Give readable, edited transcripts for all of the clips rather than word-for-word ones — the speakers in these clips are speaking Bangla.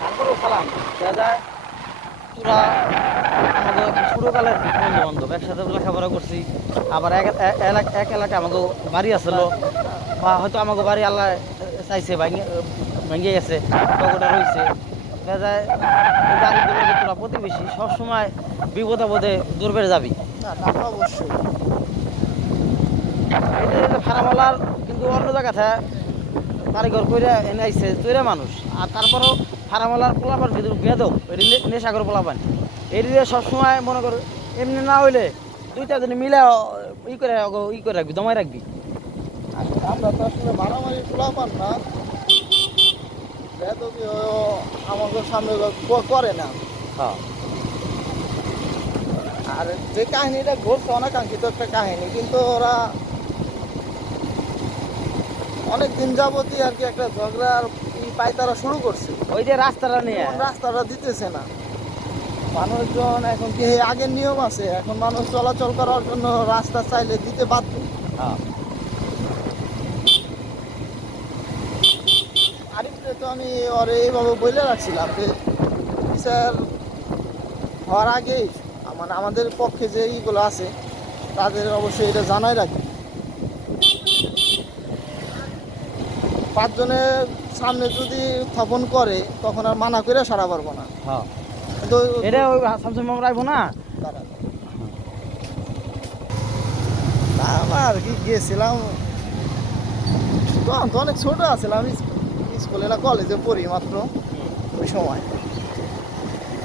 তারপরেও সালাম দেখা যায় তোরা আমাদের ছোটকালের বন্ধু বান্ধব একসাথে লেখাপড়া করছি। আবার এক এলাকায় আমাকে বাড়ি আসলো, বা হয়তো আমাকে বাড়ি আল্লাহ চাইছে ভেঙে গেছে, ততটা রয়েছে। দেখা যায় এই বাড়িগুলো যে তোরা প্রতিবেশী সবসময় বিপদ আপদে দূর বেড়ে যাবি। না তা তো অবশ্যই। এই যে ভাড়াওয়ালার কিন্তু অন্য জায়গাতে কারিগর করে এনে আইছে তৈরি মানুষ, আর তারপরেও ভাড়াওয়ালার পোলাপান কিন্তু বেদক নেশাগর পোলাপান এই দিয়ে সবসময় মনে কর এমনি না হইলে দুইটা দিন মিলে ই করে রাখবি, দমাই রাখবি। আসলে আমরা তো আসলে মারামারি পোলাপান না, যেহেতু কি ও আমাদের সামনে করে না। হ্যাঁ, আর যে কাহিনীটা ঘটছে অনাকাঙ্ক্ষিত একটা কাহিনী, কিন্তু ওরা অনেক দিন যাবতই আর কি একটা ঝগড়ার পায়তারা শুরু করছে। ওই যে রাস্তাটা নিয়ে। এখন রাস্তাটা দিতেছে না মানুষজন, এখন কি আগের নিয়ম আছে, এখন মানুষ চলাচল করার জন্য রাস্তা চাইলে দিতে বাধ্য। হ্যাঁ, আরিফকে তো আমি ওর এইভাবে বলে রাখছিলাম যে স্যার হওয়ার আগেই মানে আমাদের পক্ষে যে ইগুলো আছে তাদের অবশ্যই এটা জানাই রাখি। পাঁচজনের সামনে যদি স্থাপন করে তখন আর মানা করে সারা পারবো না। হ্যাঁ, কিন্তু এটা ওই শামসুল মামা রাখবো না। আমার আর কি গিয়েছিলাম তখন তো অনেক ছোট আছিলাম, স্কুলে না কলেজে পড়ি মাত্র ওই সময়।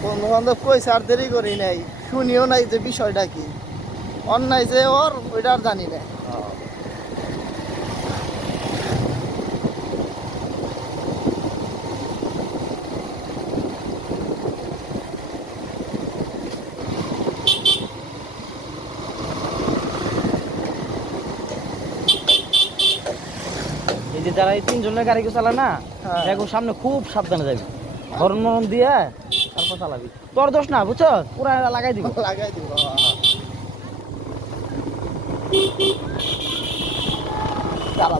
বন্ধু বান্ধব কইছে আর দেরি করি নাই, শুনিও নাই যে বিষয়টা কি অন্যায় যে ওর ওইটা আর জানি না। এই যে যারা এই তিনজনের গাড়ি চালায় না, হ্যাঁ। দেখো সামনে খুব সাবধানে যাবি, হরন মরন দিয়ে তারপর চালাবি। তোর দোষ না, বুঝছ, পুরা লাগাই দিব। লাগাই দিব। তারা